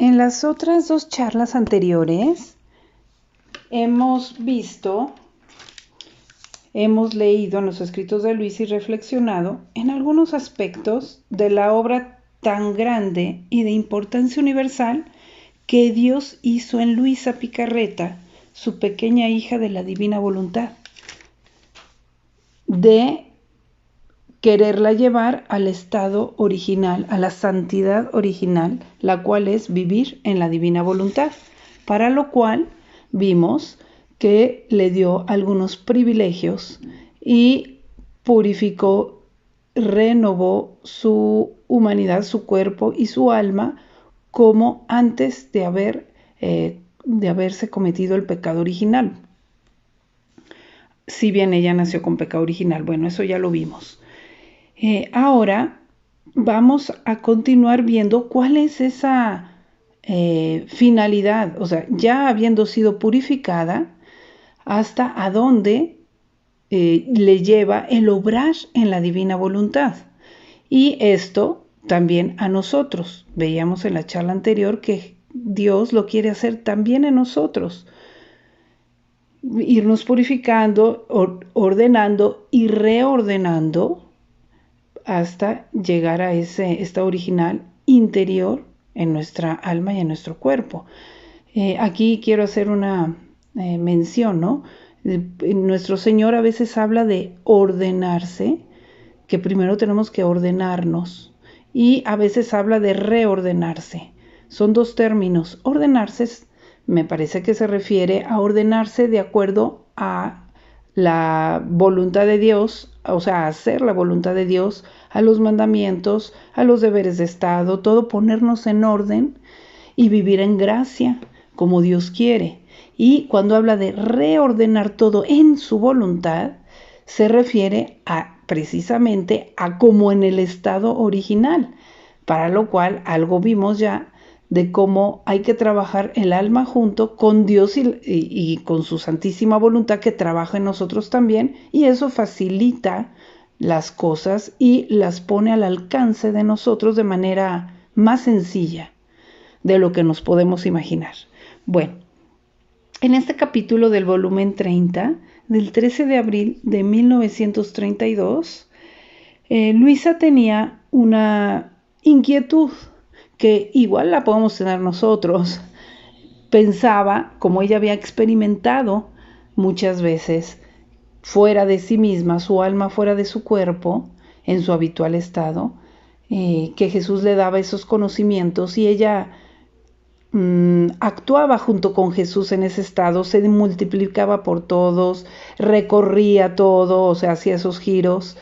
En las otras dos charlas anteriores hemos leído en los escritos de Luisa y reflexionado en algunos aspectos de la obra tan grande y de importancia universal que Dios hizo en Luisa Picarreta, su pequeña hija de la divina voluntad, de quererla llevar al estado original, a la santidad original, la cual es vivir en la divina voluntad, para lo cual vimos que le dio algunos privilegios y purificó, renovó su humanidad, su cuerpo y su alma, como antes de haberse cometido el pecado original. Si bien ella nació con pecado original, bueno, eso ya lo vimos. Ahora vamos a continuar viendo cuál es esa finalidad, o sea, ya habiendo sido purificada, hasta a dónde le lleva el obrar en la divina voluntad. Y esto también a nosotros. Veíamos en la charla anterior que Dios lo quiere hacer también en nosotros. Irnos purificando, ordenando y reordenando hasta llegar a ese estado original interior en nuestra alma y en nuestro cuerpo. Aquí quiero hacer una mención, ¿no? Nuestro Señor a veces habla de ordenarse, que primero tenemos que ordenarnos, y a veces habla de reordenarse. Son dos términos. Ordenarse me parece que se refiere a ordenarse de acuerdo a la voluntad de Dios, o sea, hacer la voluntad de Dios, a los mandamientos, a los deberes de Estado, todo ponernos en orden y vivir en gracia como Dios quiere. Y cuando habla de reordenar todo en su voluntad, se refiere precisamente a como en el estado original, para lo cual algo vimos ya de cómo hay que trabajar el alma junto con Dios y con su santísima voluntad que trabaja en nosotros también, y eso facilita las cosas y las pone al alcance de nosotros de manera más sencilla de lo que nos podemos imaginar. Bueno, en este capítulo del volumen 30, del 13 de abril de 1932, Luisa tenía una inquietud que igual la podemos tener nosotros. Pensaba, como ella había experimentado muchas veces, fuera de sí misma, su alma fuera de su cuerpo, en su habitual estado, que Jesús le daba esos conocimientos y ella actuaba junto con Jesús en ese estado, se multiplicaba por todos, recorría todo, o sea, hacía esos giros,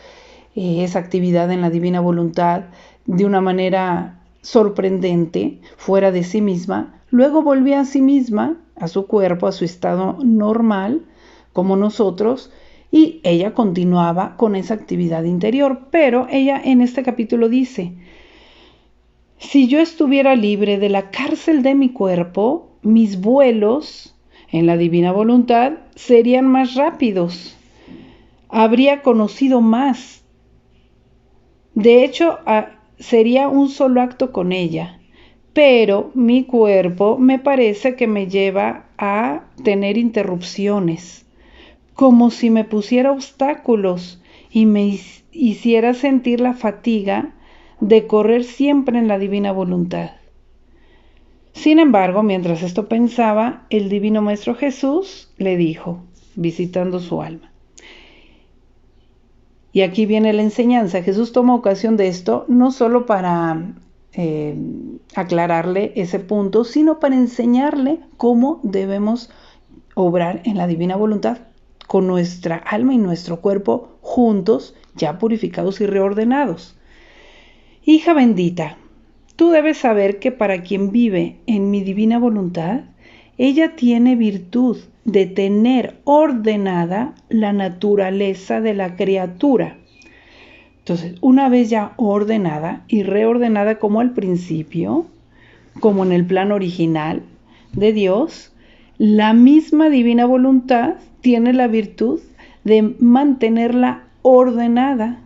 esa actividad en la divina voluntad de una manera sorprendente, fuera de sí misma. Luego volvía a sí misma, a su cuerpo, a su estado normal, como nosotros, y ella continuaba con esa actividad interior. Pero ella en este capítulo dice: si yo estuviera libre de la cárcel de mi cuerpo, mis vuelos en la divina voluntad serían más rápidos. Habría conocido más. De hecho, sería un solo acto con ella. Pero mi cuerpo me parece que me lleva a tener interrupciones, como si me pusiera obstáculos y me hiciera sentir la fatiga de correr siempre en la divina voluntad. Sin embargo, mientras esto pensaba, el divino Maestro Jesús le dijo, visitando su alma. Y aquí viene la enseñanza. Jesús toma ocasión de esto no solo para aclararle ese punto, sino para enseñarle cómo debemos obrar en la divina voluntad con nuestra alma y nuestro cuerpo juntos, ya purificados y reordenados. Hija bendita, tú debes saber que para quien vive en mi divina voluntad, ella tiene virtud de tener ordenada la naturaleza de la criatura, Entonces, una vez ya ordenada y reordenada como al principio, como en el plan original de Dios, la misma divina voluntad tiene la virtud de mantenerla ordenada.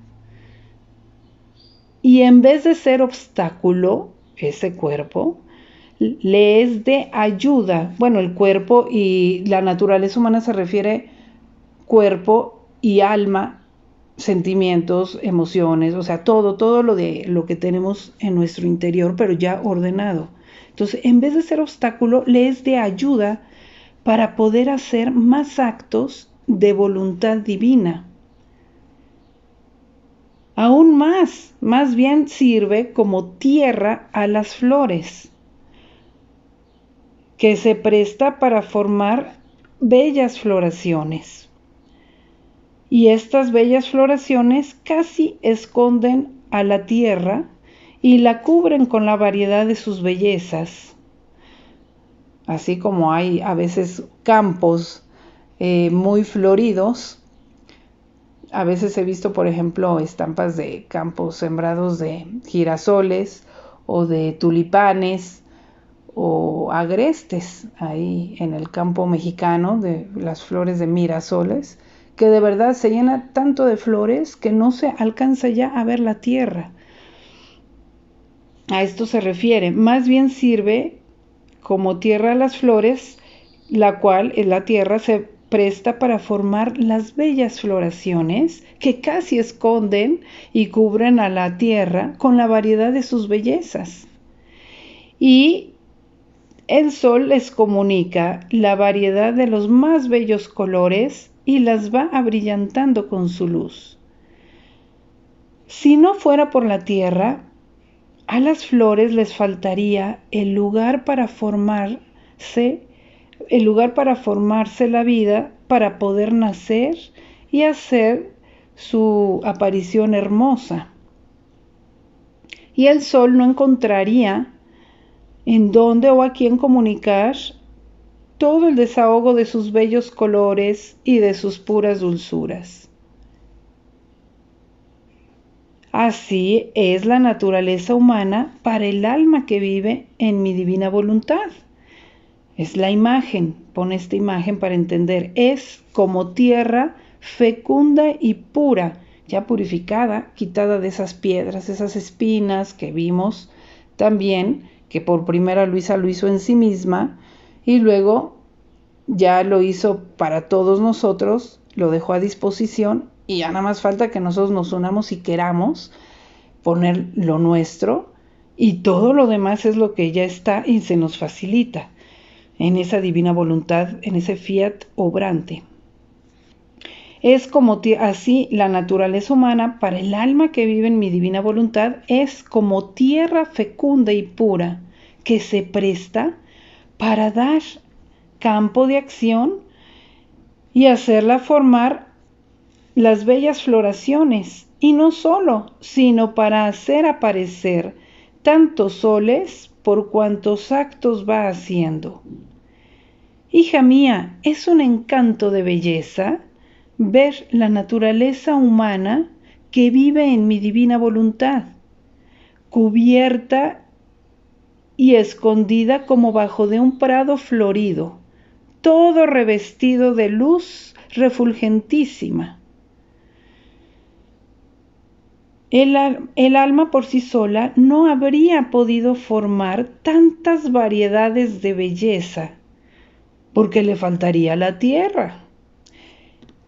Y en vez de ser obstáculo, ese cuerpo, le es de ayuda. Bueno, el cuerpo y la naturaleza humana se refiere cuerpo y alma, sentimientos, emociones, o sea, todo lo que tenemos en nuestro interior, pero ya ordenado. Entonces, en vez de ser obstáculo, le es de ayuda para poder hacer más actos de voluntad divina. Aún más bien sirve como tierra a las flores, que se presta para formar bellas floraciones. Y estas bellas floraciones casi esconden a la tierra y la cubren con la variedad de sus bellezas. Así como hay a veces campos muy floridos, a veces he visto, por ejemplo, estampas de campos sembrados de girasoles o de tulipanes o agrestes ahí en el campo mexicano, de las flores de mirasoles, que de verdad se llena tanto de flores que no se alcanza ya a ver la tierra. A esto se refiere, más bien sirve como tierra a las flores, la cual en la tierra se presta para formar las bellas floraciones que casi esconden y cubren a la tierra con la variedad de sus bellezas. Y el sol les comunica la variedad de los más bellos colores y las va abrillantando con su luz. Si no fuera por la tierra, a las flores les faltaría el lugar para formarse la vida, para poder nacer y hacer su aparición hermosa. Y el sol no encontraría en dónde o a quién comunicar todo el desahogo de sus bellos colores y de sus puras dulzuras. Así es la naturaleza humana para el alma que vive en mi divina voluntad. Es la imagen, pone esta imagen para entender, es como tierra fecunda y pura, ya purificada, quitada de esas piedras, esas espinas que vimos también, que por primera Luisa lo hizo en sí misma y luego ya lo hizo para todos nosotros, lo dejó a disposición y ya nada más falta que nosotros nos unamos y queramos poner lo nuestro y todo lo demás es lo que ya está y se nos facilita en esa divina voluntad, en ese fiat obrante. Es como así la naturaleza humana para el alma que vive en mi divina voluntad es como tierra fecunda y pura que se presta para dar campo de acción y hacerla formar las bellas floraciones, y no solo, sino para hacer aparecer tantos soles por cuantos actos va haciendo. Hija mía, es un encanto de belleza ver la naturaleza humana que vive en mi divina voluntad, cubierta y escondida como bajo de un prado florido, todo revestido de luz refulgentísima. El alma por sí sola no habría podido formar tantas variedades de belleza, porque le faltaría la tierra.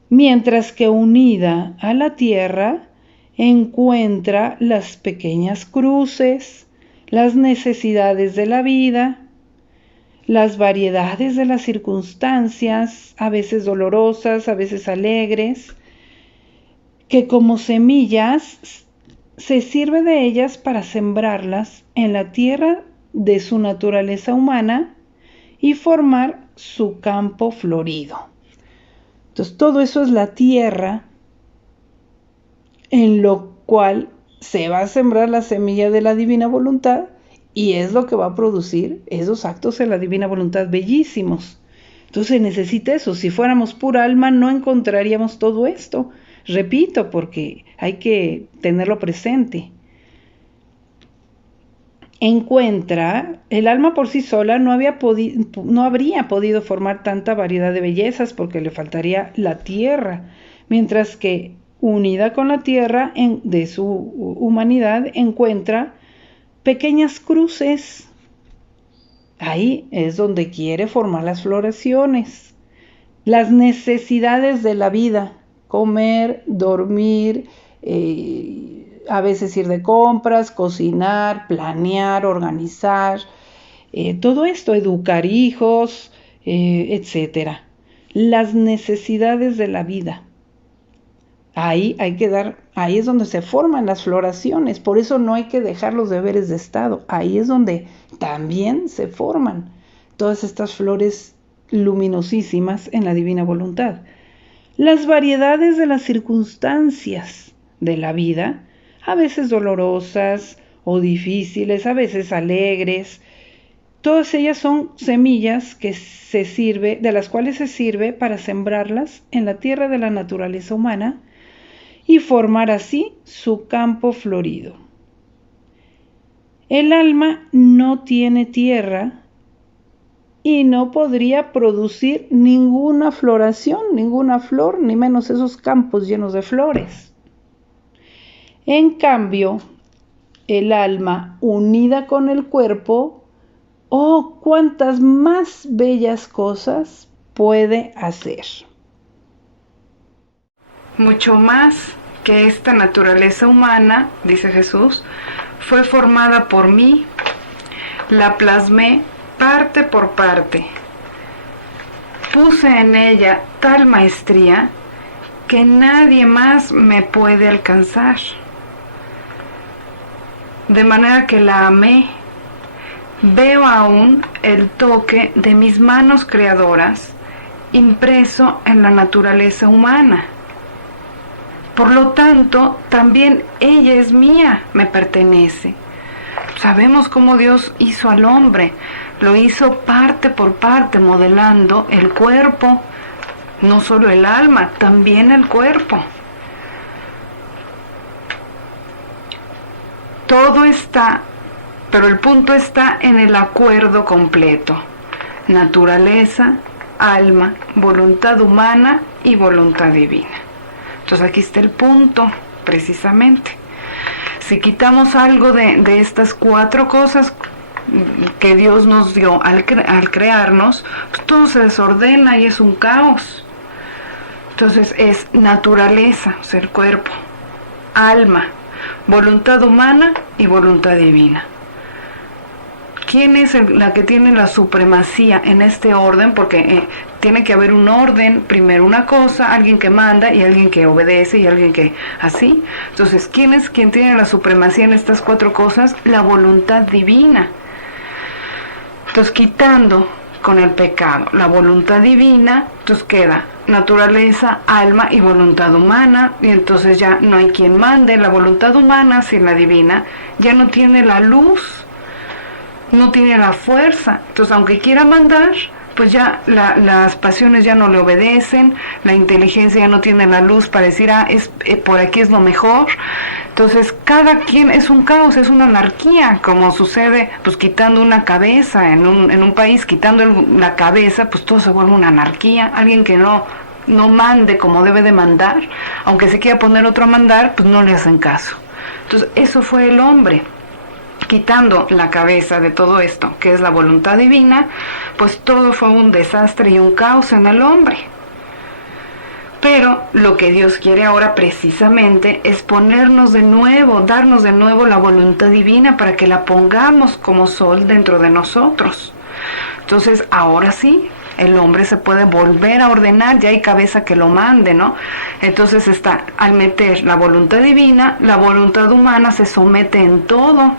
Mientras que unida a la tierra, encuentra las pequeñas cruces, las necesidades de la vida, las variedades de las circunstancias, a veces dolorosas, a veces alegres, que como semillas se sirve de ellas para sembrarlas en la tierra de su naturaleza humana y formar su campo florido. Entonces todo eso es la tierra en lo cual se va a sembrar la semilla de la divina voluntad y es lo que va a producir esos actos de la divina voluntad bellísimos. Entonces se necesita eso. Si fuéramos pura alma no encontraríamos todo esto, Repito, porque hay que tenerlo presente. El alma por sí sola no habría podido formar tanta variedad de bellezas porque le faltaría la tierra, mientras que unida con la tierra de su humanidad encuentra pequeñas cruces. Ahí es donde quiere formar las floraciones, las necesidades de la vida: comer, dormir, a veces ir de compras, cocinar, planear, organizar, todo esto, educar hijos, etcétera. Las necesidades de la vida. Ahí es donde se forman las floraciones, por eso no hay que dejar los deberes de Estado. Ahí es donde también se forman todas estas flores luminosísimas en la divina voluntad. Las variedades de las circunstancias de la vida, a veces dolorosas o difíciles, a veces alegres, todas ellas son semillas de las cuales se sirve para sembrarlas en la tierra de la naturaleza humana y formar así su campo florido. El alma no tiene tierra y no podría producir ninguna floración, ninguna flor, ni menos esos campos llenos de flores. En cambio, el alma unida con el cuerpo, ¡oh, cuántas más bellas cosas puede hacer! Mucho más que esta naturaleza humana, dice Jesús, fue formada por mí, la plasmé parte por parte. Puse en ella tal maestría que nadie más me puede alcanzar. De manera que la amé. Veo aún el toque de mis manos creadoras impreso en la naturaleza humana. Por lo tanto, también ella es mía, me pertenece. Sabemos cómo Dios hizo al hombre. Lo hizo parte por parte, modelando el cuerpo, no solo el alma, también el cuerpo. Todo está, pero el punto está en el acuerdo completo. Naturaleza, alma, voluntad humana y voluntad divina. Entonces aquí está el punto, precisamente. Si quitamos algo de estas 4 cosas que Dios nos dio al crearnos, pues todo se desordena y es un caos. Entonces es naturaleza, o sea, el cuerpo, alma, voluntad humana y voluntad divina. ¿Quién es la que tiene la supremacía en este orden? Porque tiene que haber un orden, primero una cosa, alguien que manda y alguien que obedece y alguien que así. Entonces, ¿quién es quien tiene la supremacía en estas 4 cosas? La voluntad divina. Entonces, quitando con el pecado la voluntad divina, entonces queda naturaleza, alma y voluntad humana, y entonces ya no hay quien mande. La voluntad humana sin la divina ya no tiene la luz, no tiene la fuerza. Entonces, aunque quiera mandar, pues ya las pasiones ya no le obedecen, la inteligencia ya no tiene la luz para decir, por aquí es lo mejor. Entonces, cada quien es un caos, es una anarquía, como sucede, pues quitando una cabeza en un país, quitando la cabeza, pues todo se vuelve una anarquía. Alguien que no mande como debe de mandar, aunque se quiera poner otro a mandar, pues no le hacen caso. Entonces, eso fue el hombre. Quitando la cabeza de todo esto, que es la voluntad divina, pues todo fue un desastre y un caos en el hombre. Pero lo que Dios quiere ahora precisamente es ponernos de nuevo, darnos de nuevo la voluntad divina para que la pongamos como sol dentro de nosotros. Entonces, ahora sí, el hombre se puede volver a ordenar, ya hay cabeza que lo mande, ¿no? Entonces al meter la voluntad divina, la voluntad humana se somete en todo.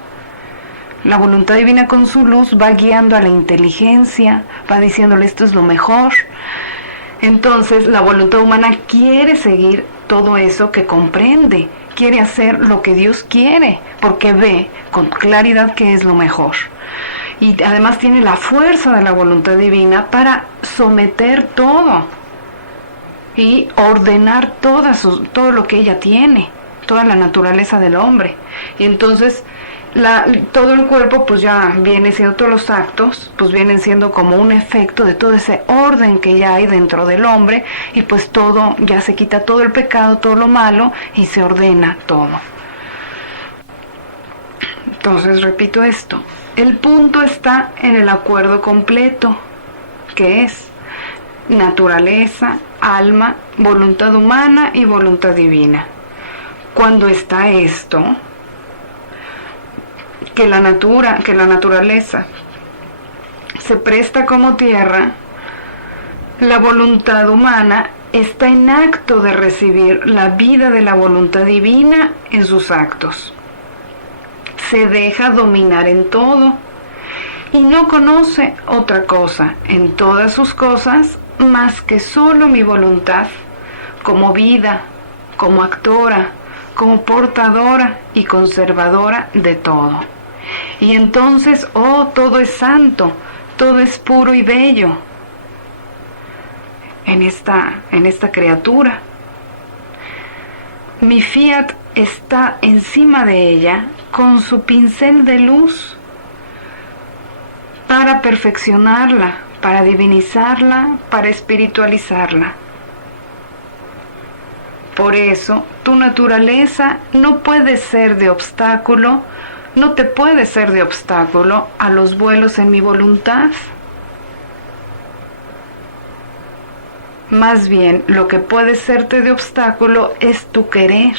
La voluntad divina con su luz va guiando a la inteligencia, va diciéndole esto es lo mejor. Entonces la voluntad humana quiere seguir todo eso que comprende, quiere hacer lo que Dios quiere, porque ve con claridad que es lo mejor. Y además tiene la fuerza de la voluntad divina para someter todo. y ordenar todo lo que ella tiene, toda la naturaleza del hombre. Y entonces todo el cuerpo pues ya viene siendo, todos los actos pues vienen siendo como un efecto de todo ese orden que ya hay dentro del hombre, y pues todo, ya se quita todo el pecado, todo lo malo, y se ordena todo. Entonces repito esto, el punto está en el acuerdo completo, que es naturaleza, alma, voluntad humana y voluntad divina. Cuando está esto, que la naturaleza se presta como tierra, la voluntad humana está en acto de recibir la vida de la voluntad divina en sus actos. Se deja dominar en todo y no conoce otra cosa en todas sus cosas más que solo mi voluntad, como vida, como actora, como portadora y conservadora de todo. Y entonces, todo es santo, todo es puro y bello en esta criatura. Mi fiat está encima de ella con su pincel de luz para perfeccionarla, para divinizarla, para espiritualizarla. Por eso, tu naturaleza no puede ser de obstáculo, no te puede ser de obstáculo a los vuelos en mi voluntad. Más bien, lo que puede serte de obstáculo es tu querer.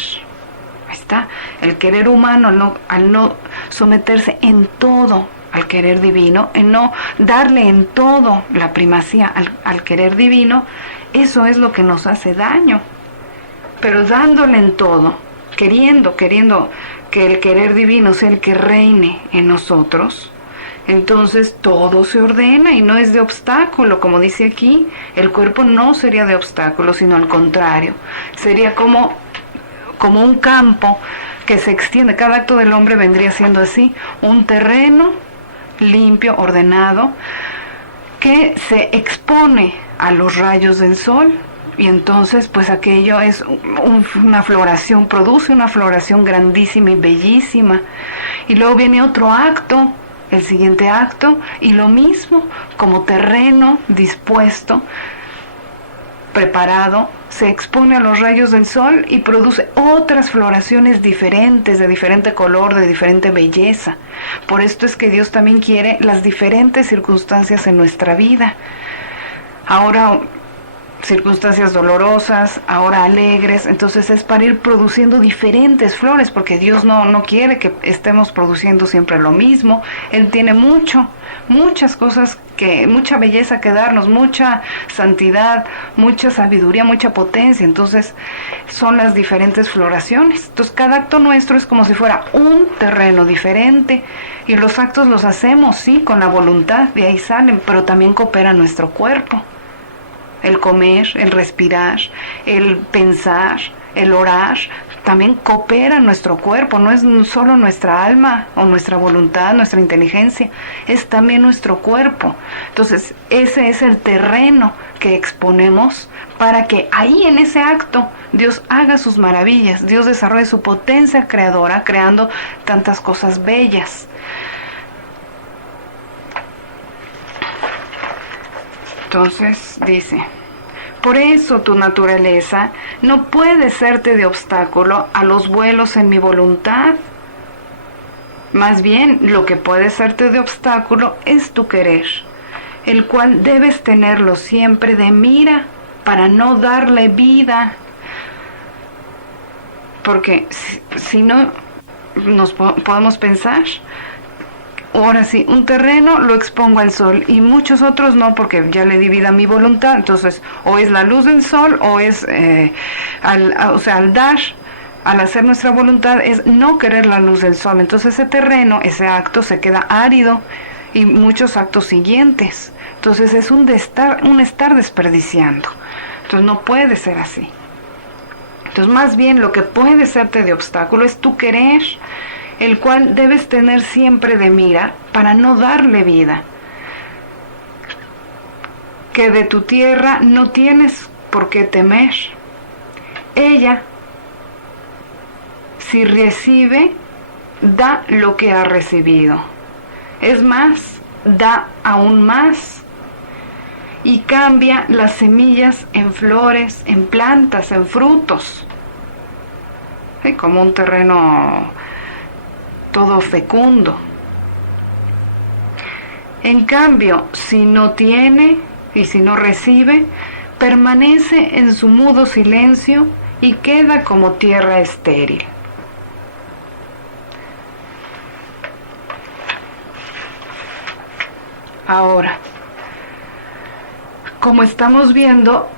Ahí está, el querer humano al no someterse en todo al querer divino, en no darle en todo la primacía al querer divino, eso es lo que nos hace daño. Pero dándole en todo, queriendo que el querer divino sea el que reine en nosotros, entonces todo se ordena y no es de obstáculo, como dice aquí. El cuerpo no sería de obstáculo, sino al contrario, sería como un campo que se extiende. Cada acto del hombre vendría siendo así, un terreno limpio, ordenado, que se expone a los rayos del sol. Y entonces pues aquello es una floración, produce una floración grandísima y bellísima. Y luego viene otro acto, el siguiente acto, y lo mismo, como terreno dispuesto, preparado, se expone a los rayos del sol y produce otras floraciones diferentes, de diferente color, de diferente belleza. Por esto es que Dios también quiere las diferentes circunstancias en nuestra vida. Ahora circunstancias dolorosas, ahora alegres, entonces es para ir produciendo diferentes flores, porque Dios no quiere que estemos produciendo siempre lo mismo. Él tiene muchas cosas, mucha belleza que darnos, mucha santidad, mucha sabiduría, mucha potencia. Entonces son las diferentes floraciones. Entonces cada acto nuestro es como si fuera un terreno diferente, y los actos los hacemos, sí, con la voluntad, de ahí salen, pero también coopera nuestro cuerpo. El comer, el respirar, el pensar, el orar, también coopera nuestro cuerpo. No es solo nuestra alma o nuestra voluntad, nuestra inteligencia, es también nuestro cuerpo. Entonces, ese es el terreno que exponemos para que ahí en ese acto Dios haga sus maravillas, Dios desarrolle su potencia creadora, creando tantas cosas bellas. Entonces dice, por eso tu naturaleza no puede serte de obstáculo a los vuelos en mi voluntad. Más bien, lo que puede serte de obstáculo es tu querer, el cual debes tenerlo siempre de mira para no darle vida. Porque si no, nos podemos pensar, ahora sí, un terreno lo expongo al sol y muchos otros no, porque ya le di vida a mi voluntad. Entonces, o es la luz del sol, o es, al hacer nuestra voluntad, es no querer la luz del sol. Entonces ese terreno, ese acto se queda árido, y muchos actos siguientes. Entonces es un estar desperdiciando. Entonces no puede ser así. Entonces más bien lo que puede serte de obstáculo es tu querer, el cual debes tener siempre de mira para no darle vida. Que de tu tierra no tienes por qué temer. Ella, si recibe, da lo que ha recibido. Es más, da aún más. Y cambia las semillas en flores, en plantas, en frutos. ¿Sí? Como un terreno todo fecundo. En cambio, si no tiene y si no recibe, permanece en su mudo silencio y queda como tierra estéril. Ahora, como estamos viendo,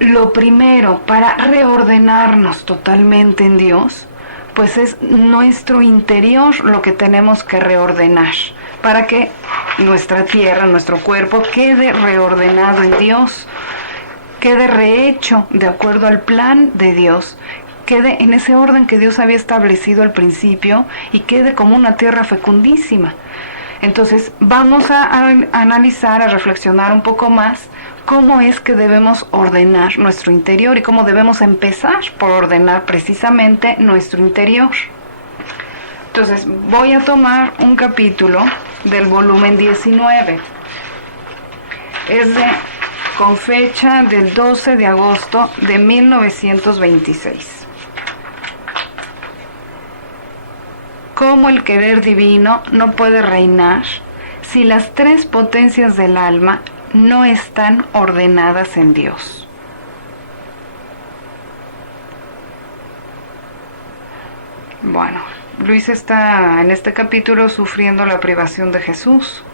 lo primero para reordenarnos totalmente en Dios, pues es nuestro interior lo que tenemos que reordenar, para que nuestra tierra, nuestro cuerpo, quede reordenado en Dios, quede rehecho de acuerdo al plan de Dios, quede en ese orden que Dios había establecido al principio y quede como una tierra fecundísima. Entonces vamos a analizar, a reflexionar un poco más cómo es que debemos ordenar nuestro interior y cómo debemos empezar por ordenar precisamente nuestro interior. Entonces voy a tomar un capítulo del volumen 19. Es con fecha del 12 de agosto de 1926. Cómo el querer divino no puede reinar si las tres potencias del alma no están ordenadas en Dios. Bueno, Luis está en este capítulo sufriendo la privación de Jesús.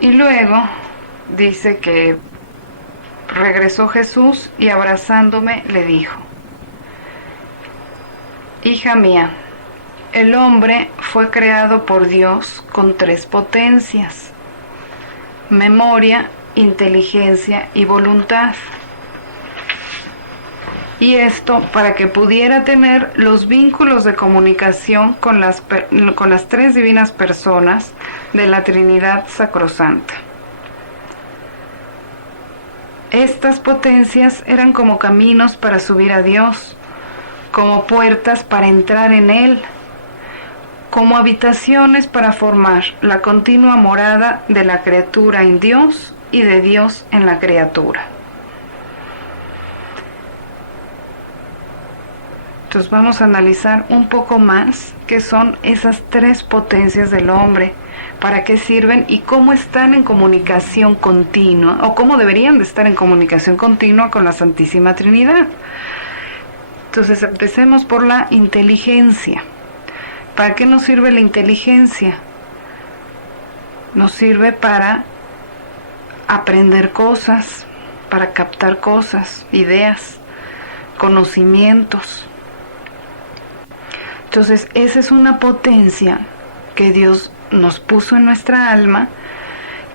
Y luego dice que regresó Jesús y abrazándome le dijo: hija mía, el hombre fue creado por Dios con tres potencias: memoria, inteligencia y voluntad. Y esto para que pudiera tener los vínculos de comunicación con las tres divinas personas de la Trinidad Sacrosanta. Estas potencias eran como caminos para subir a Dios, como puertas para entrar en Él, como habitaciones para formar la continua morada de la criatura en Dios y de Dios en la criatura. Entonces vamos a analizar un poco más qué son esas tres potencias del hombre, para qué sirven y cómo están en comunicación continua, o cómo deberían de estar en comunicación continua con la Santísima Trinidad. Entonces empecemos por la inteligencia. ¿Para qué nos sirve la inteligencia? Nos sirve para aprender cosas, para captar cosas, ideas, conocimientos. Entonces, esa es una potencia que Dios nos puso en nuestra alma,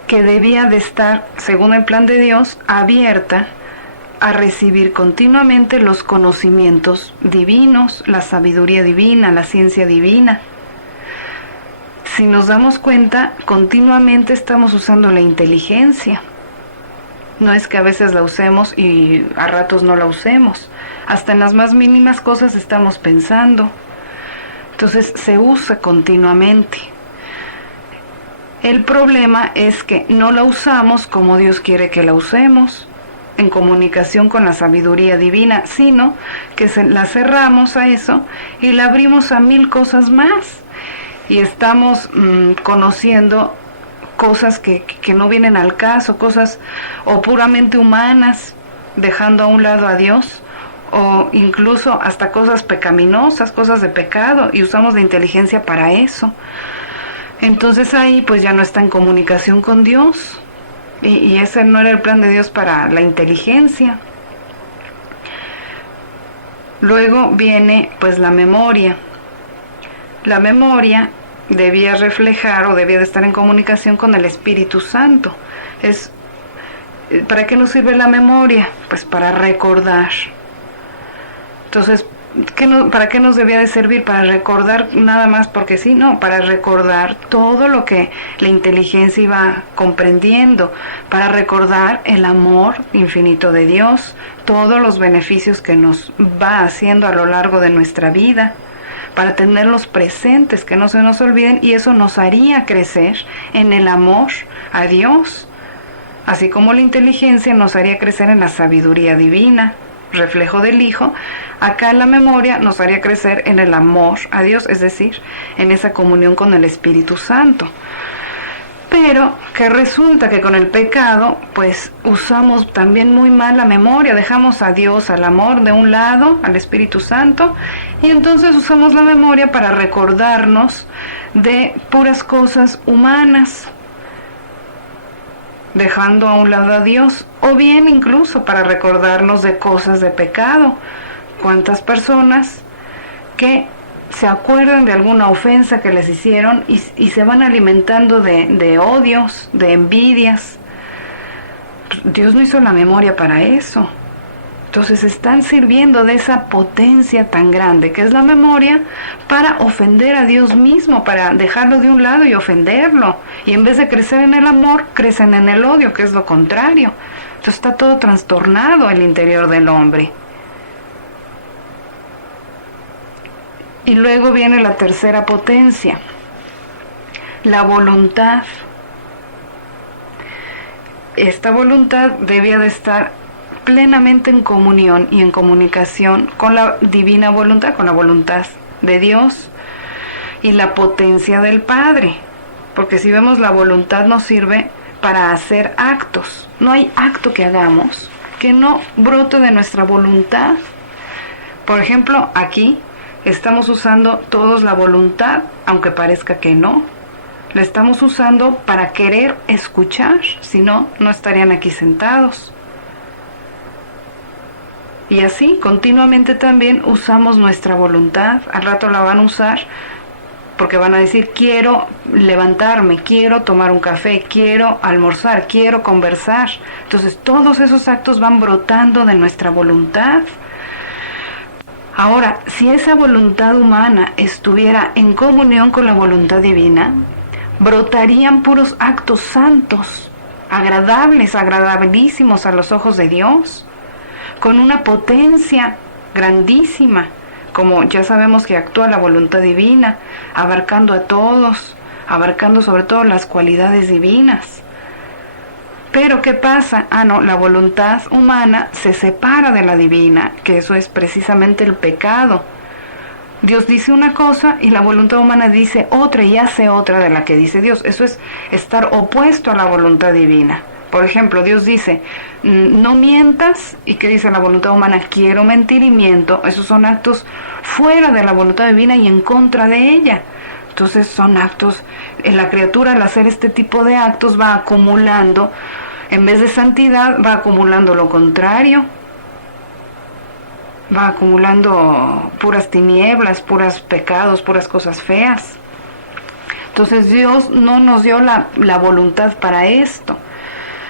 que debía de estar, según el plan de Dios, abierta a recibir continuamente los conocimientos divinos, la sabiduría divina, la ciencia divina. Si nos damos cuenta, continuamente estamos usando la inteligencia. No es que a veces la usemos y a ratos no la usemos. Hasta en las más mínimas cosas estamos pensando. Entonces se usa continuamente. El problema es que no la usamos como Dios quiere que la usemos, en comunicación con la sabiduría divina, sino que la cerramos a eso y la abrimos a 1000 cosas más. Y estamos conociendo cosas que no vienen al caso, cosas o puramente humanas, dejando a un lado a Dios, o incluso hasta cosas pecaminosas, cosas de pecado, y usamos la inteligencia para eso. Entonces ahí pues ya no está en comunicación con Dios, y ese no era el plan de Dios para la inteligencia. Luego viene pues la memoria. La memoria debía reflejar o debía de estar en comunicación con el Espíritu Santo. ¿Para qué nos sirve la memoria? Pues para recordar. Entonces, ¿Para qué nos debía de servir? ¿Para recordar nada más porque sí? No, para recordar todo lo que la inteligencia iba comprendiendo, para recordar el amor infinito de Dios, todos los beneficios que nos va haciendo a lo largo de nuestra vida, para tenerlos presentes, que no se nos olviden, y eso nos haría crecer en el amor a Dios, así como la inteligencia nos haría crecer en la sabiduría divina, reflejo del Hijo. Acá la memoria nos haría crecer en el amor a Dios, es decir, en esa comunión con el Espíritu Santo. Pero que resulta que con el pecado, pues usamos también muy mal la memoria, dejamos a Dios, al amor de un lado, al Espíritu Santo, y entonces usamos la memoria para recordarnos de puras cosas humanas, dejando a un lado a Dios, o bien incluso para recordarnos de cosas de pecado. ¿Cuántas personas que se acuerdan de alguna ofensa que les hicieron y se van alimentando de odios, de envidias? Dios no hizo la memoria para eso. Entonces están sirviendo de esa potencia tan grande que es la memoria para ofender a Dios mismo, para dejarlo de un lado y ofenderlo. Y en vez de crecer en el amor, crecen en el odio, que es lo contrario. Entonces está todo trastornado el interior del hombre. Y luego viene la tercera potencia, la voluntad. Esta voluntad debía de estar plenamente en comunión y en comunicación con la divina voluntad, con la voluntad de Dios y la potencia del Padre. Porque si vemos, la voluntad nos sirve para hacer actos. No hay acto que hagamos que no brote de nuestra voluntad. Por ejemplo, aquí estamos usando todos la voluntad, aunque parezca que no. La estamos usando para querer escuchar, si no, no estarían aquí sentados. Y así, continuamente también usamos nuestra voluntad. Al rato la van a usar porque van a decir, quiero levantarme, quiero tomar un café, quiero almorzar, quiero conversar. Entonces, todos esos actos van brotando de nuestra voluntad. Ahora, si esa voluntad humana estuviera en comunión con la voluntad divina, brotarían puros actos santos, agradables, agradabilísimos a los ojos de Dios, con una potencia grandísima, como ya sabemos que actúa la voluntad divina, abarcando a todos, abarcando sobre todo las cualidades divinas. Pero ¿qué pasa? La voluntad humana se separa de la divina, que eso es precisamente el pecado. Dios dice una cosa y la voluntad humana dice otra y hace otra de la que dice Dios. Eso es estar opuesto a la voluntad divina. Por ejemplo, Dios dice, no mientas, y ¿qué dice la voluntad humana? Quiero mentir y miento. Esos son actos fuera de la voluntad divina y en contra de ella. Entonces son actos, en la criatura al hacer este tipo de actos va acumulando, en vez de santidad, va acumulando lo contrario. Va acumulando puras tinieblas, puros pecados, puras cosas feas. Entonces Dios no nos dio la voluntad para esto.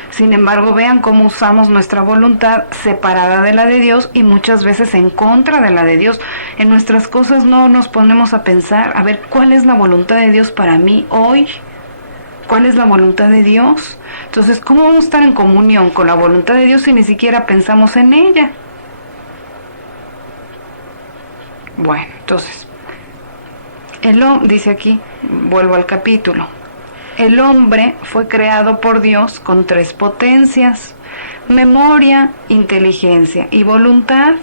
Sin embargo, vean cómo usamos nuestra voluntad separada de la de Dios y muchas veces en contra de la de Dios. En nuestras cosas no nos ponemos a pensar, a ver, ¿cuál es la voluntad de Dios para mí hoy? ¿Cuál es la voluntad de Dios? Entonces, ¿cómo vamos a estar en comunión con la voluntad de Dios si ni siquiera pensamos en ella? Bueno, entonces, dice aquí, vuelvo al capítulo. El hombre fue creado por Dios con tres potencias: memoria, inteligencia y voluntad.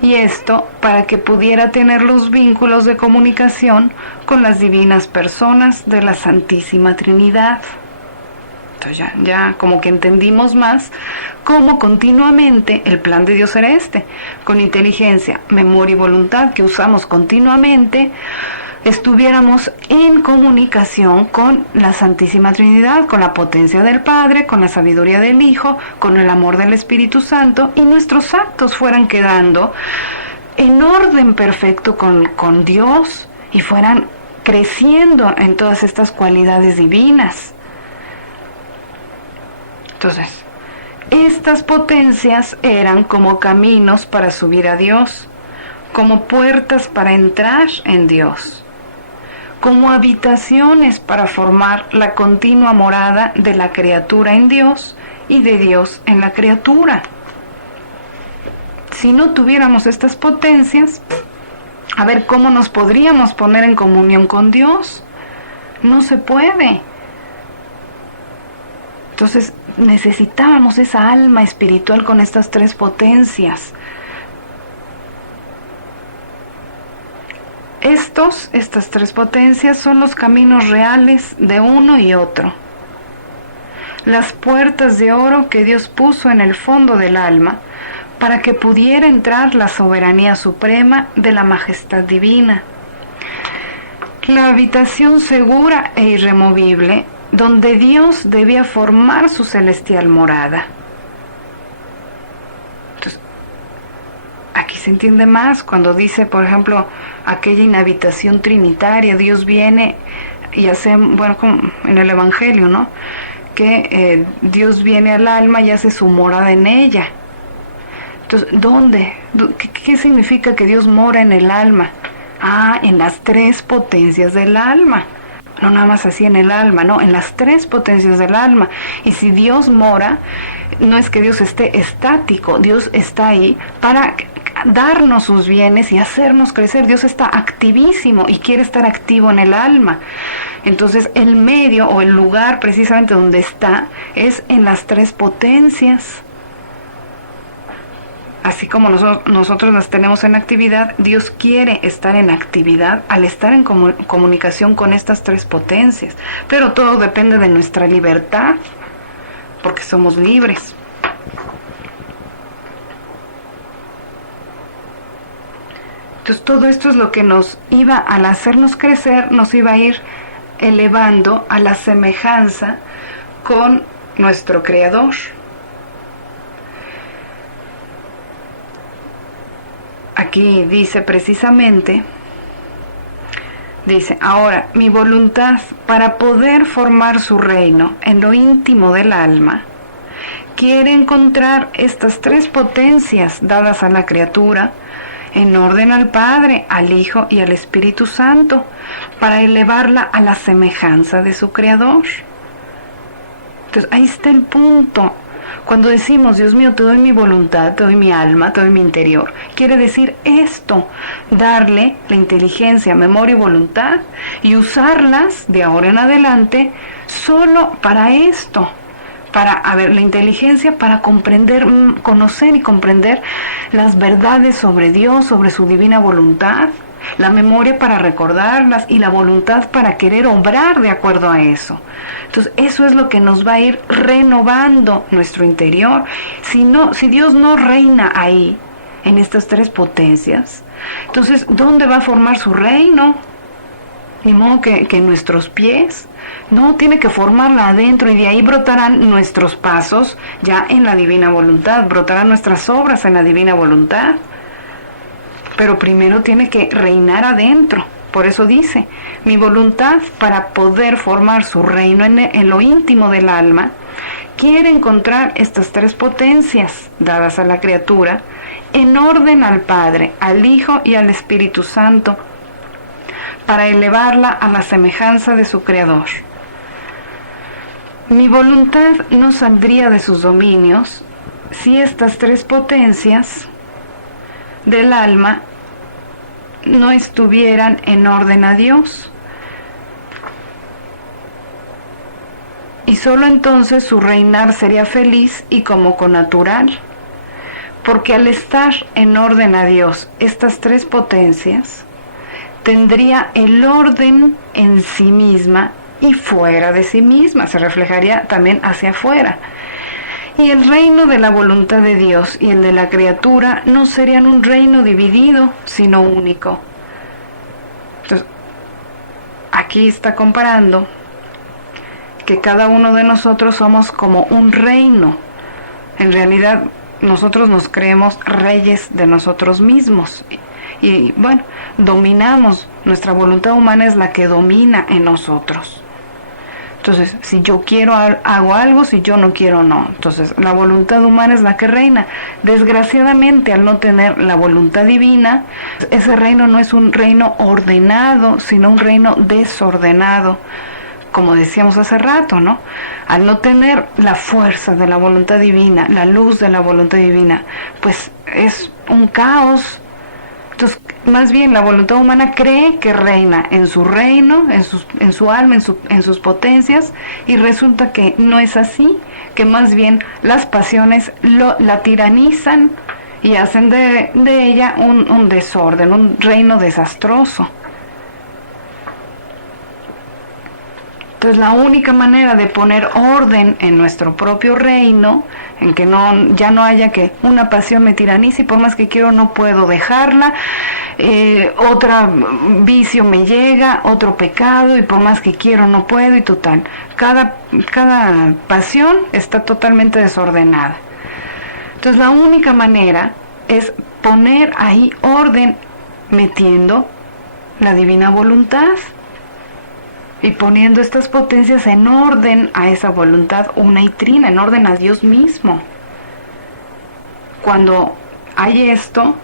Y esto para que pudiera tener los vínculos de comunicación con las divinas personas de la Santísima Trinidad. Entonces ya como que entendimos más cómo continuamente el plan de Dios era con inteligencia, memoria y voluntad que usamos continuamente, estuviéramos en comunicación con la Santísima Trinidad, con la potencia del Padre, con la sabiduría del Hijo, con el amor del Espíritu Santo, y nuestros actos fueran quedando en orden perfecto con Dios y fueran creciendo en todas estas cualidades divinas. Entonces, estas potencias eran como caminos para subir a Dios, como puertas para entrar en Dios, como habitaciones para formar la continua morada de la criatura en Dios y de Dios en la criatura. Si no tuviéramos estas potencias, a ver, ¿cómo nos podríamos poner en comunión con Dios? No se puede. Entonces necesitábamos esa alma espiritual con estas tres potencias. Estas tres potencias son los caminos reales de uno y otro. Las puertas de oro que Dios puso en el fondo del alma para que pudiera entrar la soberanía suprema de la majestad divina. La habitación segura e irremovible donde Dios debía formar su celestial morada. Entonces, aquí se entiende más cuando dice, por ejemplo, aquella inhabitación trinitaria, Dios viene y hace, bueno, como en el Evangelio, ¿no? Que Dios viene al alma y hace su morada en ella. Entonces, ¿dónde? ¿Qué significa que Dios mora en el alma? En las tres potencias del alma. No nada más así en el alma, no, en las tres potencias del alma. Y si Dios mora, no es que Dios esté estático, Dios está ahí para darnos sus bienes y hacernos crecer. Dios está activísimo y quiere estar activo en el alma. Entonces el medio o el lugar precisamente donde está es en las tres potencias. Así como nosotros las tenemos en actividad, Dios quiere estar en actividad al estar en comunicación con estas tres potencias. Pero todo depende de nuestra libertad, porque somos libres. Entonces todo esto es lo que nos iba, al hacernos crecer, nos iba a ir elevando a la semejanza con nuestro Creador. Aquí dice precisamente, ahora mi voluntad para poder formar su reino en lo íntimo del alma, quiere encontrar estas tres potencias dadas a la criatura en orden al Padre, al Hijo y al Espíritu Santo, para elevarla a la semejanza de su Creador. Entonces ahí está el punto. Cuando decimos, Dios mío, te doy mi voluntad, te doy mi alma, te doy mi interior, quiere decir esto, darle la inteligencia, memoria y voluntad y usarlas de ahora en adelante solo para esto, para la inteligencia para comprender, conocer y comprender las verdades sobre Dios, sobre su divina voluntad, la memoria para recordarlas y la voluntad para querer obrar de acuerdo a eso. Entonces eso es lo que nos va a ir renovando nuestro interior. Si Dios no reina ahí, en estas tres potencias, entonces ¿dónde va a formar su reino? Ni modo que en nuestros pies. No, tiene que formarla adentro y de ahí brotarán nuestros pasos ya en la divina voluntad, brotarán nuestras obras en la divina voluntad. Pero primero tiene que reinar adentro. Por eso dice, mi voluntad para poder formar su reino en lo íntimo del alma, quiere encontrar estas tres potencias dadas a la criatura en orden al Padre, al Hijo y al Espíritu Santo, para elevarla a la semejanza de su Creador. Mi voluntad no saldría de sus dominios si estas tres potencias del alma no estuvieran en orden a Dios. Y solo entonces su reinar sería feliz y como connatural, porque al estar en orden a Dios, estas tres potencias tendría el orden en sí misma y fuera de sí misma, se reflejaría también hacia afuera. Y el reino de la voluntad de Dios y el de la criatura no serían un reino dividido, sino único. Entonces, aquí está comparando que cada uno de nosotros somos como un reino. En realidad, nosotros nos creemos reyes de nosotros mismos. Y bueno, dominamos, nuestra voluntad humana es la que domina en nosotros. Entonces, si yo quiero hago algo, si yo no quiero no. Entonces, la voluntad humana es la que reina. Desgraciadamente, al no tener la voluntad divina, ese reino no es un reino ordenado, sino un reino desordenado, como decíamos hace rato, ¿no? Al no tener la fuerza de la voluntad divina, la luz de la voluntad divina, pues es un caos. Entonces, más bien la voluntad humana cree que reina en su reino, en su alma, en sus potencias, y resulta que no es así, que más bien las pasiones la tiranizan y hacen de ella un desorden, un reino desastroso. Entonces la única manera de poner orden en nuestro propio reino, en que ya no haya que una pasión me tiranice y por más que quiero no puedo dejarla, otro vicio me llega, otro pecado y por más que quiero no puedo y total. Cada pasión está totalmente desordenada. Entonces la única manera es poner ahí orden metiendo la divina voluntad y poniendo estas potencias en orden a esa voluntad una y trina, en orden a Dios mismo. Cuando hay esto,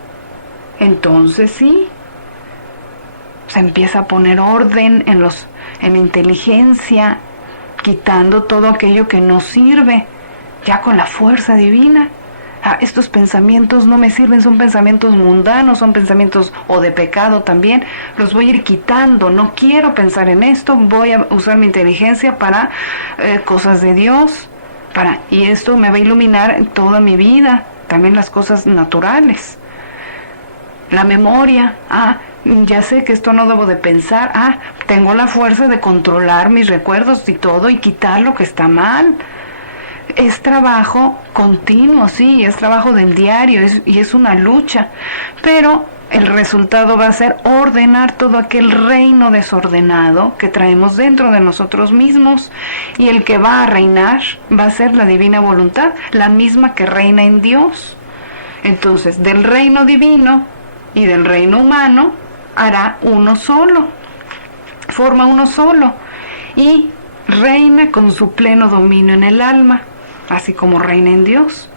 entonces sí, se empieza a poner orden en la inteligencia, quitando todo aquello que no sirve, ya con la fuerza divina. Estos pensamientos no me sirven, son pensamientos mundanos, son pensamientos o de pecado también, los voy a ir quitando, no quiero pensar en esto, voy a usar mi inteligencia para cosas de Dios, y esto me va a iluminar toda mi vida, también las cosas naturales. La memoria, ya sé que esto no debo de pensar, tengo la fuerza de controlar mis recuerdos y todo y quitar lo que está mal. Es trabajo continuo, sí, es trabajo del diario y es una lucha, pero el resultado va a ser ordenar todo aquel reino desordenado que traemos dentro de nosotros mismos, y el que va a reinar va a ser la divina voluntad, la misma que reina en Dios. Entonces, del reino divino y del reino humano hará uno solo, forma uno solo y reina con su pleno dominio en el alma, así como reina en Dios.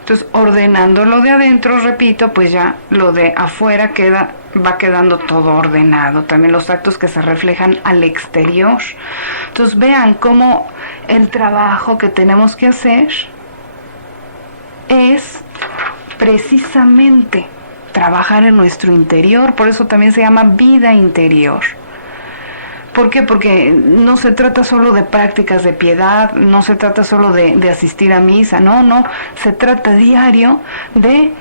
Entonces, ordenando lo de adentro, repito, pues ya lo de afuera va quedando todo ordenado. También los actos que se reflejan al exterior. Entonces, vean cómo el trabajo que tenemos que hacer es precisamente trabajar en nuestro interior. Por eso también se llama vida interior. ¿Por qué? Porque no se trata solo de prácticas de piedad, no se trata solo de asistir a misa, no, se trata diario de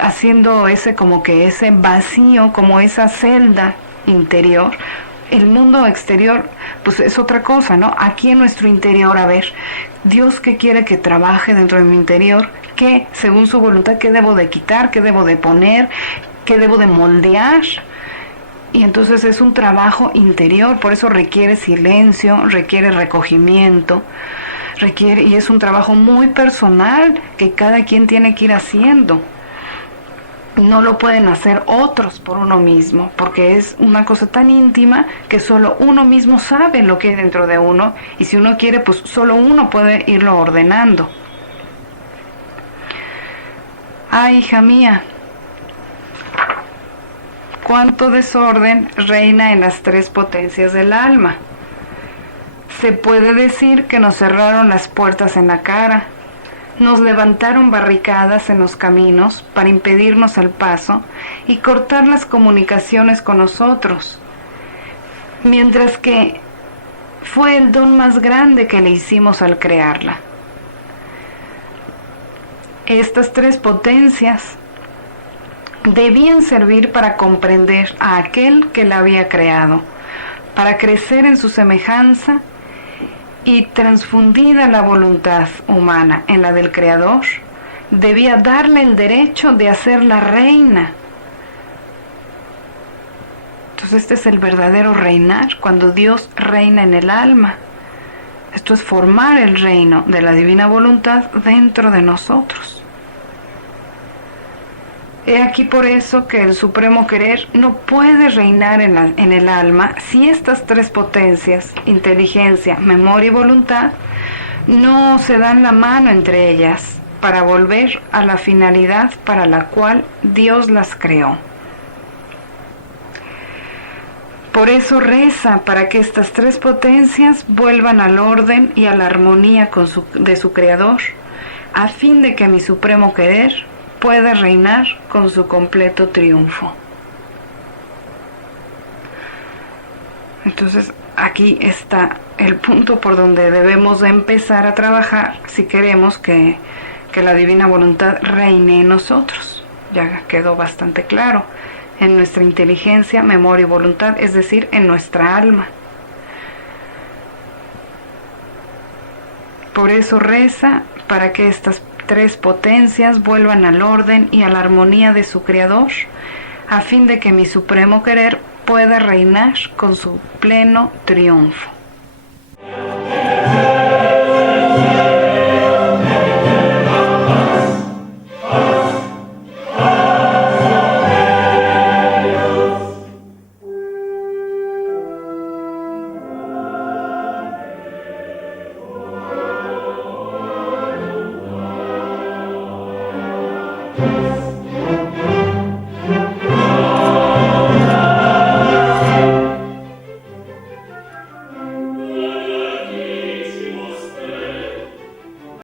haciendo ese vacío, como esa celda interior. El mundo exterior, pues es otra cosa, ¿no? Aquí en nuestro interior, a ver, Dios qué quiere que trabaje dentro de mi interior, qué, según su voluntad, qué debo de quitar, qué debo de poner, qué debo de moldear. Y entonces es un trabajo interior, por eso requiere silencio, requiere recogimiento, y es un trabajo muy personal que cada quien tiene que ir haciendo. No lo pueden hacer otros por uno mismo, porque es una cosa tan íntima que solo uno mismo sabe lo que hay dentro de uno, y si uno quiere, pues solo uno puede irlo ordenando. Hija mía, cuánto desorden reina en las tres potencias del alma. Se puede decir que nos cerraron las puertas en la cara, nos levantaron barricadas en los caminos para impedirnos el paso y cortar las comunicaciones con nosotros, mientras que fue el don más grande que le hicimos al crearla. Estas tres potencias debían servir para comprender a aquel que la había creado, para crecer en su semejanza, y transfundida la voluntad humana en la del Creador, debía darle el derecho de hacerla reina. Entonces este es el verdadero reinar, cuando Dios reina en el alma. Esto es formar el reino de la divina voluntad dentro de nosotros. He aquí por eso que el supremo querer no puede reinar en el alma si estas tres potencias, inteligencia, memoria y voluntad, no se dan la mano entre ellas para volver a la finalidad para la cual Dios las creó. Por eso reza para que estas tres potencias vuelvan al orden y a la armonía de su Creador, a fin de que mi supremo querer pueda reinar con su completo triunfo. Entonces aquí está el punto por donde debemos de empezar a trabajar si queremos que la divina voluntad reine en nosotros. Ya quedó bastante claro, en nuestra inteligencia, memoria y voluntad, es decir, en nuestra alma. Por eso reza para que estas tres potencias vuelvan al orden y a la armonía de su Creador, a fin de que mi supremo querer pueda reinar con su pleno triunfo.